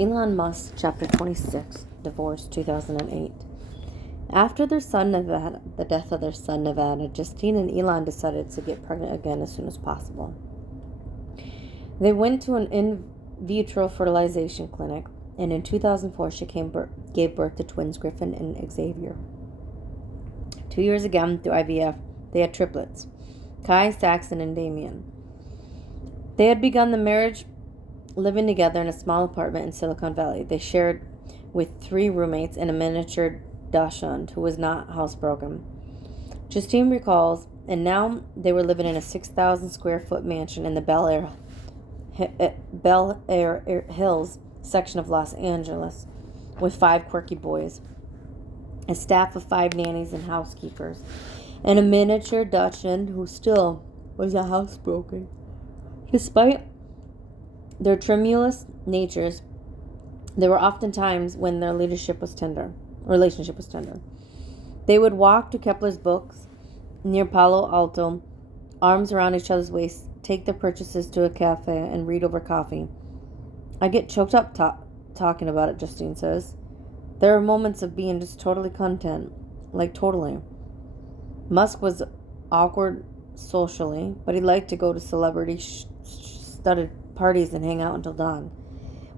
Elon Musk, Chapter 26, Divorce, 2008. After their son Nevada, the death of their son Nevada, Justine and Elon decided to get pregnant again as soon as possible. They went to an in vitro fertilization clinic, and in 2004 she gave birth to twins Griffin and Xavier. 2 years again through IVF, they had triplets, Kai, Saxon, and Damien. They had begun the marriage living together in a small apartment in Silicon Valley. They shared with 3 roommates and a miniature dachshund who was not housebroken. Justine recalls, and now they were living in a 6,000 square foot mansion in the Bel Air Hills section of Los Angeles with 5 quirky boys, a staff of 5 nannies and housekeepers, and a miniature dachshund who still was not housebroken. Despite their tremulous natures, there were often times when their relationship was tender. They would walk to Kepler's books near Palo Alto, arms around each other's waists, take their purchases to a cafe, and read over coffee. I get choked up talking about it, Justine says. There are moments of being just totally content. Like totally. Musk was awkward socially, but he liked to go to celebrity-studded parties and hang out until dawn.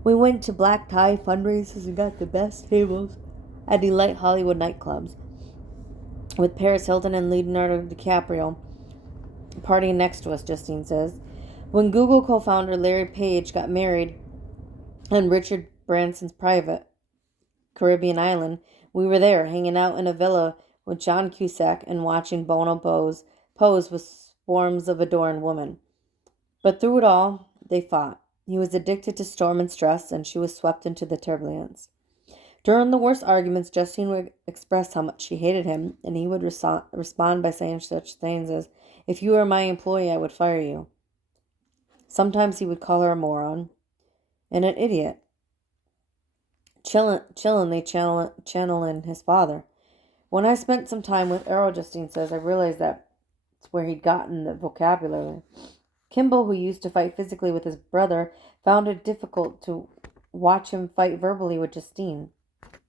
We went to black tie fundraisers and got the best tables at elite Hollywood nightclubs, with Paris Hilton and Leonardo DiCaprio partying next to us, Justine says. When Google co-founder Larry Page got married on Richard Branson's private Caribbean island, we were there, hanging out in a villa with John Cusack and watching Bono pose with swarms of adoring women. But through it all, they fought. He was addicted to storm and stress, and she was swept into the turbulence. During the worst arguments, Justine would express how much she hated him, and he would respond by saying such things as, "If you were my employee, I would fire you." Sometimes he would call her a moron and an idiot, chillingly channeling his father. When I spent some time with Errol, Justine says, I realized that's where he'd gotten the vocabulary. Kimball, who used to fight physically with his brother, found it difficult to watch him fight verbally with Justine.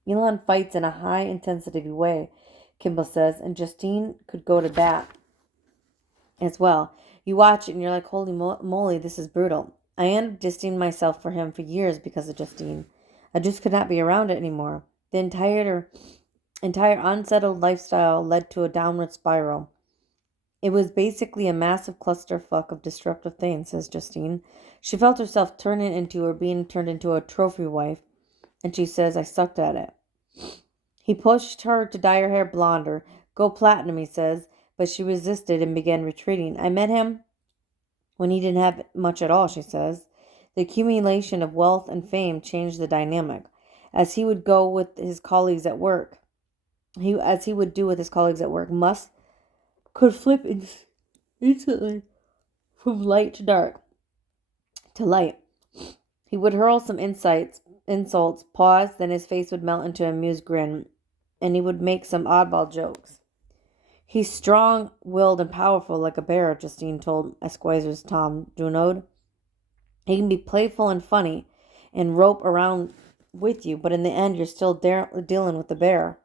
Elon fights in a high-intensity way, Kimball says, and Justine could go to bat as well. You watch it and you're like, holy moly, this is brutal. I ended up distancing myself for him for years because of Justine. I just could not be around it anymore. The entire unsettled lifestyle led to a downward spiral. It was basically a massive clusterfuck of disruptive things, says Justine. She felt herself being turned into a trophy wife, and she says, I sucked at it. He pushed her to dye her hair blonder, go platinum, he says, but she resisted and began retreating. I met him when he didn't have much at all, she says. The accumulation of wealth and fame changed the dynamic, as he would do with his colleagues at work. Musk could flip instantly from light to dark to light. He would hurl some insults, pause, then his face would melt into an amused grin, and he would make some oddball jokes. He's strong-willed and powerful like a bear, Justine told Esquire's Tom Junod. He can be playful and funny and rope around with you, but in the end, you're still dealing with the bear.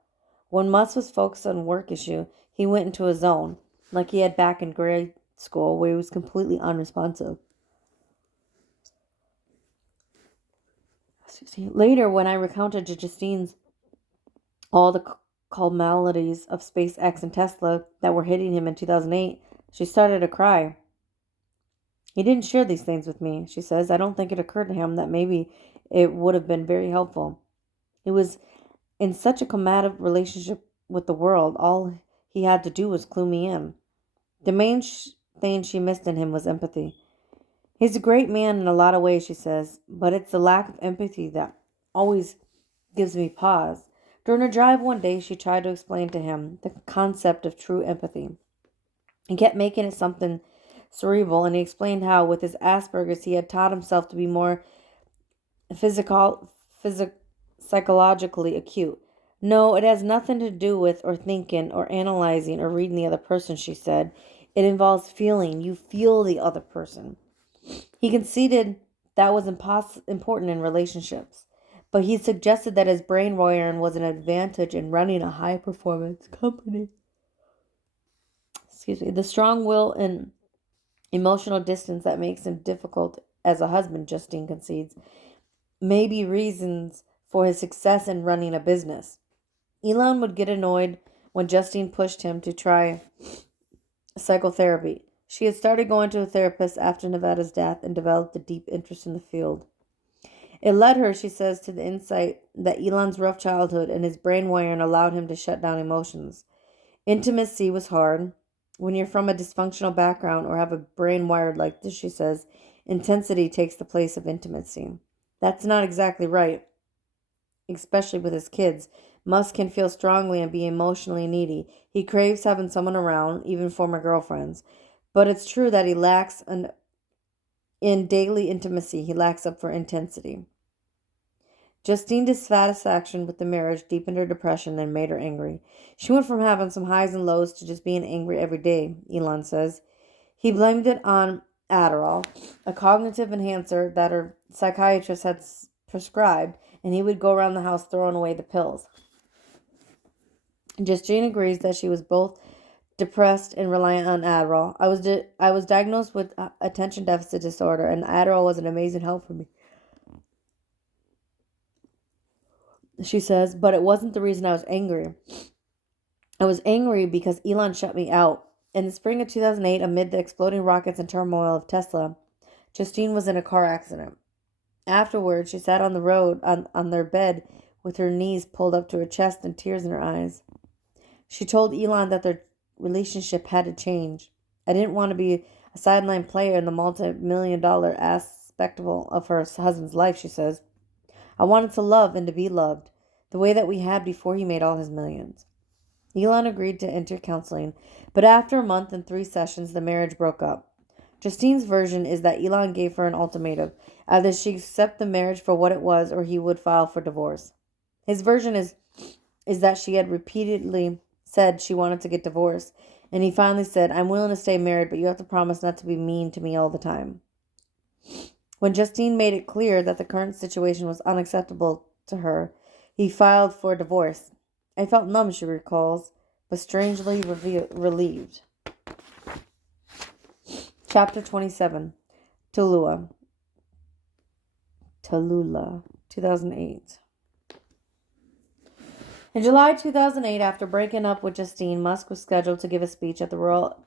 When Musk was focused on work issue, he went into a zone, like he had back in grade school, where he was completely unresponsive. Later, when I recounted to Justine's all the calamities of SpaceX and Tesla that were hitting him in 2008, she started to cry. He didn't share these things with me, she says. I don't think it occurred to him that maybe it would have been very helpful. He was in such a combative relationship with the world, all he had to do was clue me in. The main thing she missed in him was empathy. He's a great man in a lot of ways, she says, but it's the lack of empathy that always gives me pause. During a drive one day, she tried to explain to him the concept of true empathy. He kept making it something cerebral, and he explained how, with his Asperger's, he had taught himself to be more psychologically acute. No, it has nothing to do with or thinking or analyzing or reading the other person, she said. It involves feeling. You feel the other person. He conceded that was important in relationships. but he suggested that his brain wiring was an advantage in running a high-performance company. Excuse me. The strong will and emotional distance that makes him difficult as a husband, Justine concedes, may be reasons for his success in running a business. Elon would get annoyed when Justine pushed him to try psychotherapy. She had started going to a therapist after Nevada's death and developed a deep interest in the field. It led her, she says, to the insight that Elon's rough childhood and his brain wiring allowed him to shut down emotions. Intimacy was hard. When you're from a dysfunctional background or have a brain wired like this, she says, intensity takes the place of intimacy. That's not exactly right, especially with his kids. Musk can feel strongly and be emotionally needy. He craves having someone around, even former girlfriends. But it's true that he lacks in daily intimacy. He lacks up for intensity. Justine's dissatisfaction with the marriage deepened her depression and made her angry. She went from having some highs and lows to just being angry every day, Elon says. He blamed it on Adderall, a cognitive enhancer that her psychiatrist had prescribed, and he would go around the house throwing away the pills. Justine agrees that she was both depressed and reliant on Adderall. I was diagnosed with attention deficit disorder, and Adderall was an amazing help for me, she says, but it wasn't the reason I was angry. I was angry because Elon shut me out. In the spring of 2008, amid the exploding rockets and turmoil of Tesla, Justine was in a car accident. Afterwards, she sat on the road on their bed with her knees pulled up to her chest and tears in her eyes. She told Elon that their relationship had to change. I didn't want to be a sideline player in the multi-million-dollar aspect of her husband's life, she says. I wanted to love and to be loved, the way that we had before he made all his millions. Elon agreed to enter counseling, but after a month and 3 sessions, the marriage broke up. Justine's version is that Elon gave her an ultimatum. Either she accept the marriage for what it was or he would file for divorce. His version is that she had repeatedly said she wanted to get divorced, and he finally said, I'm willing to stay married, but you have to promise not to be mean to me all the time. When Justine made it clear that the current situation was unacceptable to her, he filed for divorce. I felt numb, she recalls, but strangely relieved. Chapter 27. Tallulah, 2008. In July 2008, after breaking up with Justine, Musk was scheduled to give a speech at the Royal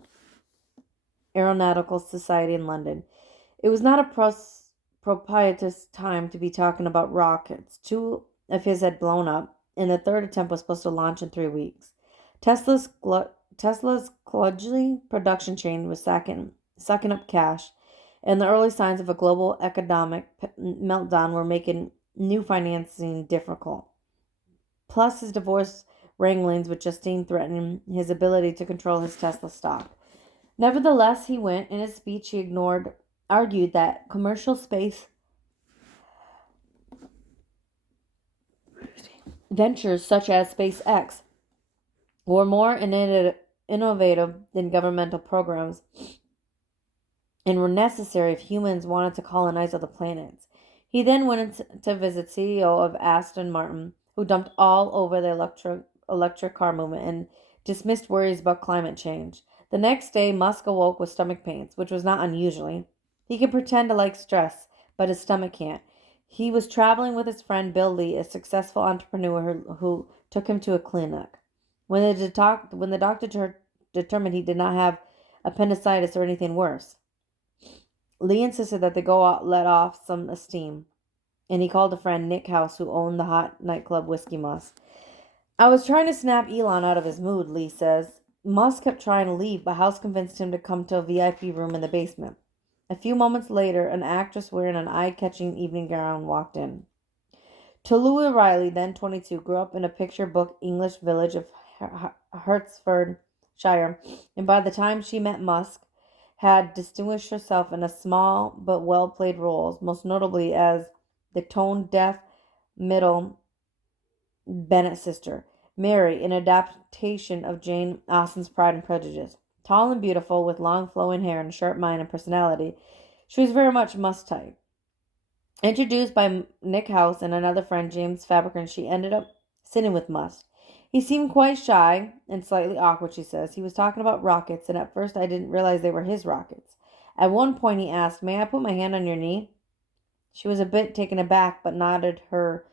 Aeronautical Society in London. It was not a propitious time to be talking about rockets. 2 of his had blown up, and the 3rd attempt was supposed to launch in 3 weeks. Tesla's cludgy production chain was sucking up cash, and the early signs of a global economic meltdown were making new financing difficult. Plus, his divorce wranglings with Justine threatened his ability to control his Tesla stock. Nevertheless, he went. In his speech, he argued that commercial space ventures such as SpaceX were more innovative than governmental programs and were necessary if humans wanted to colonize other planets. He then went to visit CEO of Aston Martin, who dumped all over the electric car movement and dismissed worries about climate change. The next day, Musk awoke with stomach pains, which was not unusual. He can pretend to like stress, but his stomach can't. He was traveling with his friend Bill Lee, a successful entrepreneur who took him to a clinic. When the doctor determined he did not have appendicitis or anything worse, Lee insisted that they go out, let off some steam, and he called a friend, Nick House, who owned the hot nightclub Whiskey Musk. I was trying to snap Elon out of his mood, Lee says. Musk kept trying to leave, but House convinced him to come to a VIP room in the basement. A few moments later, an actress wearing an eye-catching evening gown walked in. Tallulah Riley, then 22, grew up in a picture book English village of Hertfordshire, and by the time she met Musk, had distinguished herself in a small but well-played roles, most notably as the tone-deaf middle Bennet sister, Mary, an adaptation of Jane Austen's Pride and Prejudice. Tall and beautiful, with long flowing hair and a sharp mind and personality, she was very much Musk's type. Introduced by Nick House and another friend, James Fabricant, she ended up sitting with Musk. He seemed quite shy and slightly awkward, she says. He was talking about rockets, and at first I didn't realize they were his rockets. At one point he asked, "May I put my hand on your knee?" She was a bit taken aback, but nodded her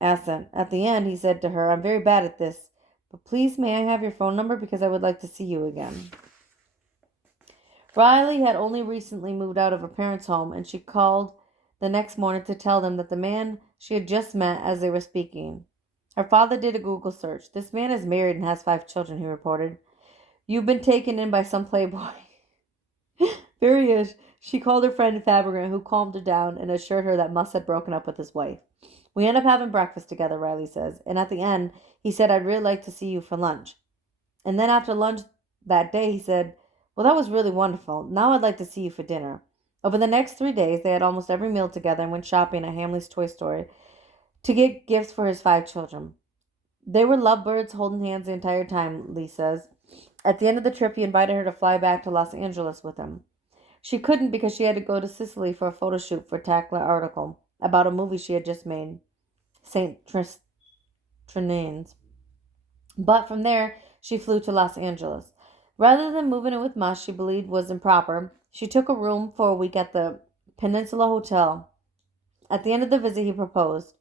assent. At the end, he said to her, "I'm very bad at this, but please may I have your phone number because I would like to see you again." Riley had only recently moved out of her parents' home, and she called the next morning to tell them that the man she had just met as they were speaking. Her father did a Google search. "This man is married and has 5 children," he reported. "You've been taken in by some playboy." There he is. She called her friend Fabricant, who calmed her down and assured her that Musk had broken up with his wife. "We ended up having breakfast together," Riley says, "and at the end, he said, 'I'd really like to see you for lunch.' And then after lunch that day, he said, 'Well, that was really wonderful. Now I'd like to see you for dinner.'" Over the next 3 days, they had almost every meal together and went shopping at Hamley's toy store to get gifts for his 5 children. They were lovebirds, holding hands the entire time, Lee says. At the end of the trip, he invited her to fly back to Los Angeles with him. She couldn't because she had to go to Sicily for a photo shoot for a Tackler article about a movie she had just made, St. Trinines. But from there, she flew to Los Angeles. Rather than moving in with Musk she believed was improper, she took a room for a week at the Peninsula Hotel. At the end of the visit, he proposed.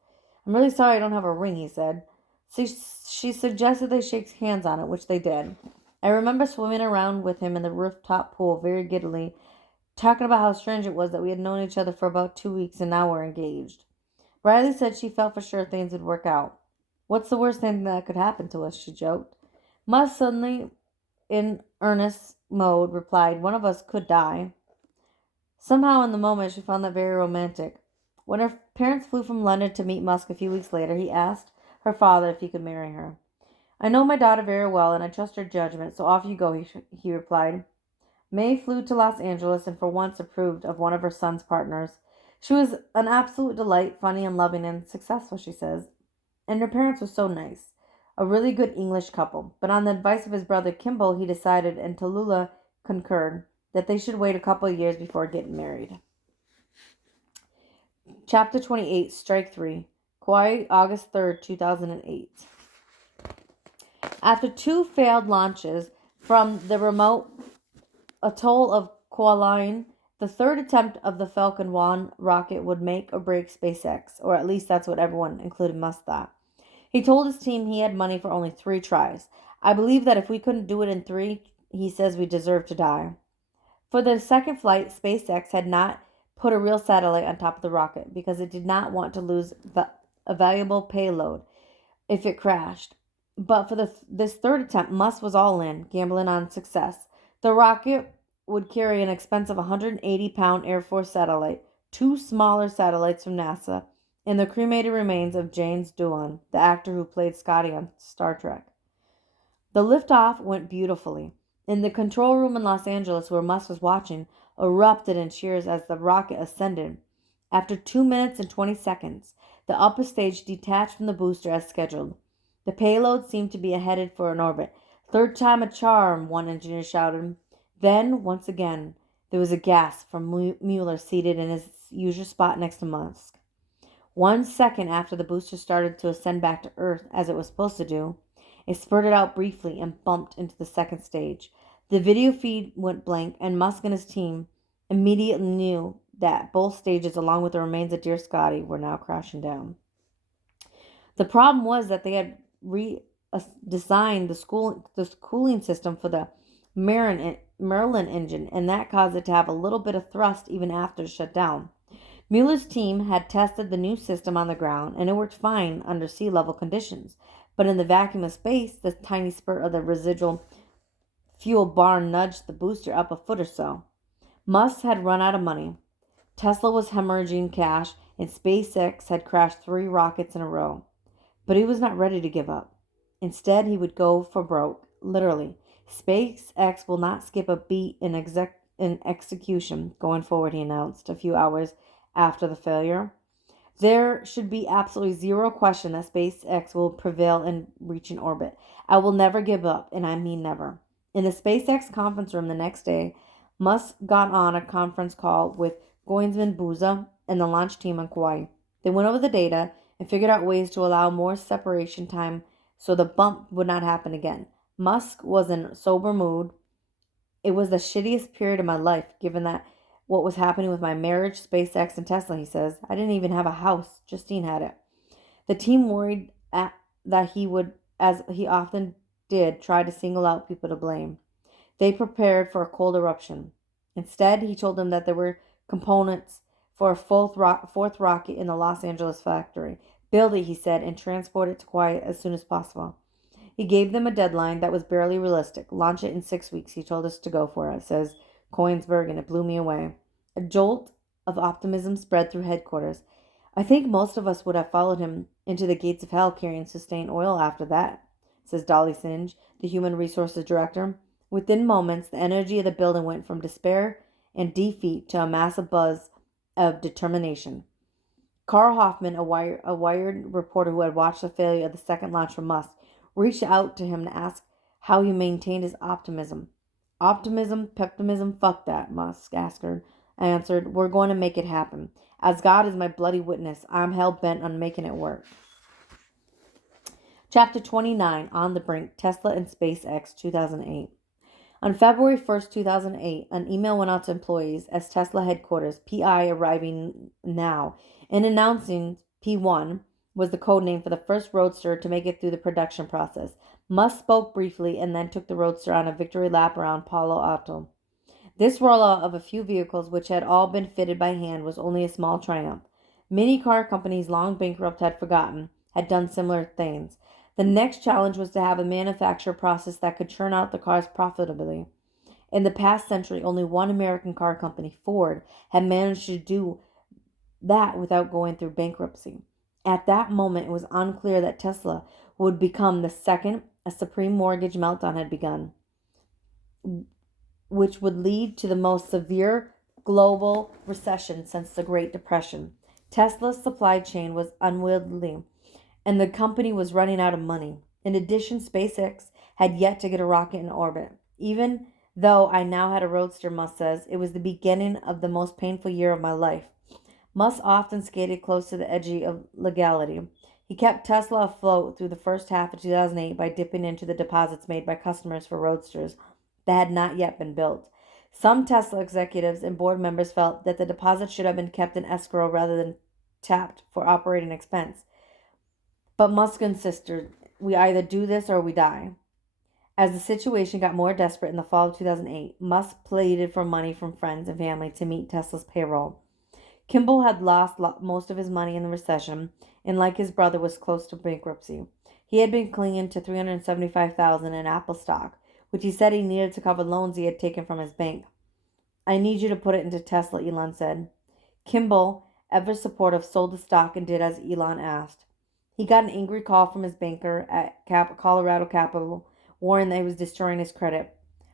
"I'm really sorry I don't have a ring," he said. She suggested they shake hands on it, which they did. I remember swimming around with him in the rooftop pool very giddily, talking about how strange it was that we had known each other for about 2 weeks and now we're engaged. Riley said she felt for sure things would work out. "What's the worst thing that could happen to us?" she joked. Musk, suddenly in earnest mode, replied, "One of us could die." Somehow in the moment she found that very romantic. When her parents flew from London to meet Musk a few weeks later, he asked her father if he could marry her. "I know my daughter very well and I trust her judgment, so off you go," he replied. May flew to Los Angeles and for once approved of one of her son's partners. She was an absolute delight, funny and loving and successful, she says. And her parents were so nice. A really good English couple. But on the advice of his brother Kimball, he decided, and Tallulah concurred, that they should wait a couple of years before getting married. Chapter 28, Strike 3. Kauai, August 3rd, 2008. After 2 failed launches from the remote atoll of Kauai, the third attempt of the Falcon 1 rocket would make or break SpaceX, or at least that's what everyone, including Musk, thought. He told his team he had money for only 3 tries. "I believe that if we couldn't do it in 3, he says we deserve to die." For the second flight, SpaceX had not put a real satellite on top of the rocket because it did not want to lose a valuable payload if it crashed. But for this third attempt, Musk was all in, gambling on success. The rocket would carry an expensive 180-pound Air Force satellite, 2 smaller satellites from NASA, and the cremated remains of James Doohan, the actor who played Scotty on Star Trek. The liftoff went beautifully. In the control room in Los Angeles, where Musk was watching, erupted in cheers as the rocket ascended. After 2 minutes and 20 seconds, the upper stage detached from the booster as scheduled. The payload seemed to be headed for an orbit. "Third time a charm," one engineer shouted. Then, once again, there was a gasp from Mueller, seated in his usual spot next to Musk. 1 second after the booster started to ascend back to Earth, as it was supposed to do, it spurted out briefly and bumped into the second stage. The video feed went blank, and Musk and his team immediately knew that both stages, along with the remains of dear Scotty, were now crashing down. The problem was that they had redesigned the cooling system for the Merlin engine, and that caused it to have a little bit of thrust even after it shut down. Mueller's team had tested the new system on the ground, and it worked fine under sea level conditions. But in the vacuum of space, the tiny spurt of the residual fuel barn nudged the booster up a foot or so. Musk had run out of money. Tesla was hemorrhaging cash, and SpaceX had crashed 3 rockets in a row. But he was not ready to give up. Instead, he would go for broke, literally. "SpaceX will not skip a beat in execution going forward," he announced a few hours after the failure. "There should be absolutely zero question that SpaceX will prevail in reaching orbit. I will never give up, and I mean never." In the SpaceX conference room the next day, Musk got on a conference call with Goinsman Booza, and the launch team on Kauai. They went over the data and figured out ways to allow more separation time so the bump would not happen again. Musk was in sober mood. It was the shittiest period of my life, given that what was happening with my marriage, SpaceX, and Tesla, he says. I didn't even have a house. Justine had it. The team worried that he would, as he often did, try to single out people to blame. They prepared for a cold eruption. Instead, he told them that there were components for a fourth rocket in the Los Angeles factory. Build it, he said, and transport it to Kauai as soon as possible. He gave them a deadline that was barely realistic. Launch it in 6 weeks, he told us to go for it, says Coinsberg, and it blew me away. A jolt of optimism spread through headquarters. I think most of us would have followed him into the gates of hell carrying sustained oil after that, says Dolly Singe, the human resources director. Within moments, the energy of the building went from despair and defeat to a massive buzz of determination. Carl Hoffman, a Wired reporter who had watched the failure of the second launch from Musk, reached out to him to ask how he maintained his optimism. Optimism, pessimism, fuck that, Musk answered. We're going to make it happen. As God is my bloody witness, I'm hell-bent on making it work. Chapter 29, On the Brink, Tesla and SpaceX, 2008. On February 1st, 2008, an email went out to employees as Tesla headquarters, PI arriving now, and announcing P1 was the code name for the first Roadster to make it through the production process. Musk spoke briefly and then took the Roadster on a victory lap around Palo Alto. This rollout of a few vehicles, which had all been fitted by hand, was only a small triumph. Many car companies long bankrupt had done similar things. The next challenge was to have a manufacture process that could churn out the cars profitably. In the past century, only one American car company, Ford, had managed to do that without going through bankruptcy. At that moment, it was unclear that Tesla would become the second a supreme mortgage meltdown had begun, which would lead to the most severe global recession since the Great Depression. Tesla's supply chain was unwieldy, and the company was running out of money. In addition, SpaceX had yet to get a rocket in orbit. Even though I now had a Roadster, Musk says, it was the beginning of the most painful year of my life. Musk often skated close to the edge of legality. He kept Tesla afloat through the first half of 2008 by dipping into the deposits made by customers for Roadsters that had not yet been built. Some Tesla executives and board members felt that the deposit should have been kept in escrow rather than tapped for operating expense. But Musk insisted, we either do this or we die. As the situation got more desperate in the fall of 2008, Musk pleaded for money from friends and family to meet Tesla's payroll. Kimball had lost most of his money in the recession, and like his brother, was close to bankruptcy. He had been clinging to $375,000 in Apple stock, which he said he needed to cover loans he had taken from his bank. I need you to put it into Tesla, Elon said. Kimball, ever supportive, sold the stock and did as Elon asked. He got an angry call from his banker at Colorado Capital, warning that he was destroying his credit.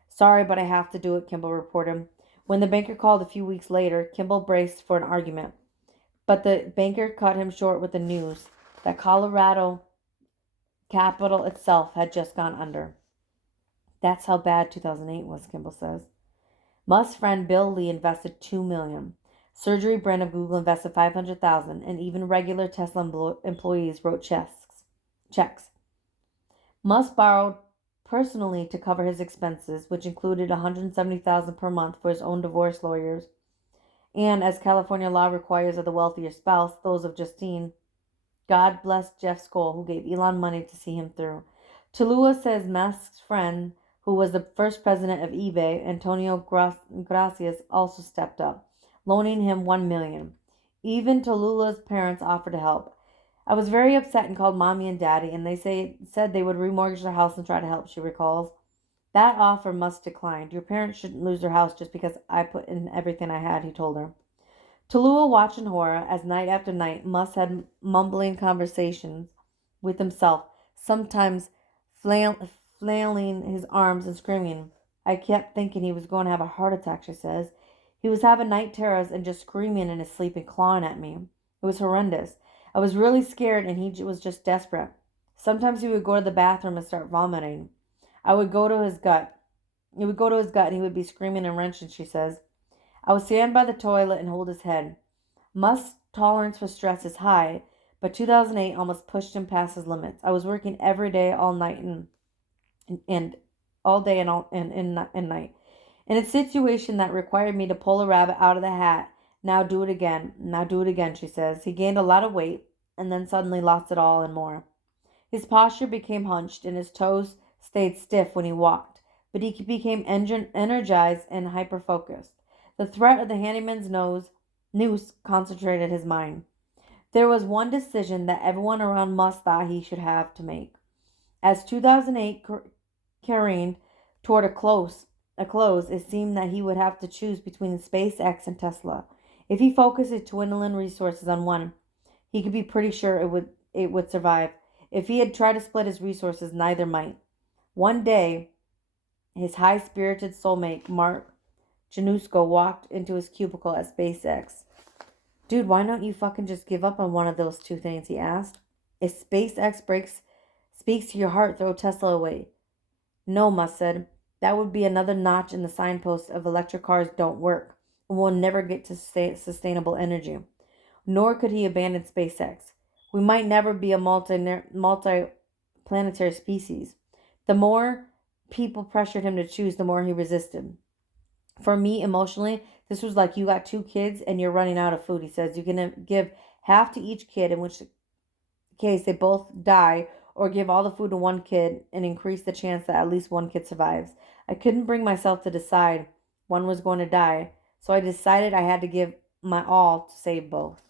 Sorry, but I have to do it, Kimball reported. When the banker called a few weeks later, Kimball braced for an argument. But the banker cut him short with the news that Colorado Capital itself had just gone under. That's how bad 2008 was, Kimball says. Musk's friend Bill Lee invested $2 million. Sergey Brin of Google invested $500,000, and even regular Tesla employees wrote checks. Musk borrowed personally to cover his expenses, which included $170,000 per month for his own divorce lawyers, and as California law requires of the wealthier spouse, those of Justine. God bless Jeff Skoll, who gave Elon money to see him through. Tallulah says Musk's friend, who was the first president of eBay, Antonio Gracias, also stepped up, loaning him $1 million. Even Tallulah's parents offered to help. I was very upset and called Mommy and Daddy, and they said they would remortgage their house and try to help, she recalls. That offer Musk declined. Your parents shouldn't lose their house just because I put in everything I had, he told her. Tallulah watched in horror as night after night Musk had mumbling conversations with himself, sometimes flailing his arms and screaming. I kept thinking he was going to have a heart attack, she says. He was having night terrors and just screaming in his sleep and clawing at me. It was horrendous. I was really scared and he was just desperate. Sometimes he would go to the bathroom and start vomiting. I would go to his gut. He would go to his gut and he would be screaming and wrenching, she says. I would stand by the toilet and hold his head. Musk's tolerance for stress is high, but 2008 almost pushed him past his limits. I was working every day, all night, and all day and night. In a situation that required me to pull a rabbit out of the hat. Now do it again. Now do it again, she says. He gained a lot of weight and then suddenly lost it all and more. His posture became hunched and his toes stayed stiff when he walked, but he became energized and hyper-focused. The threat of the handyman's noose concentrated his mind. There was one decision that everyone around Musk thought he should have to make. As 2008 careened toward a close, it seemed that he would have to choose between SpaceX and Tesla. If he focused his dwindling resources on one, he could be pretty sure it would survive. If he had tried to split his resources, neither might. One day, his high-spirited soulmate, Mark Janusko, walked into his cubicle at SpaceX. Dude, why don't you fucking just give up on one of those two things, he asked. If SpaceX speaks to your heart, throw Tesla away. No, Musk said. That would be another notch in the signpost of electric cars don't work, and we'll never get to sustainable energy. Nor could he abandon SpaceX. We might never be a multi-planetary species. The more people pressured him to choose, the more he resisted. For me, emotionally, this was like you got two kids and you're running out of food, he says. You can give half to each kid, in which case they both die, or give all the food to one kid and increase the chance that at least one kid survives. I couldn't bring myself to decide one was going to die, so I decided I had to give my all to save both.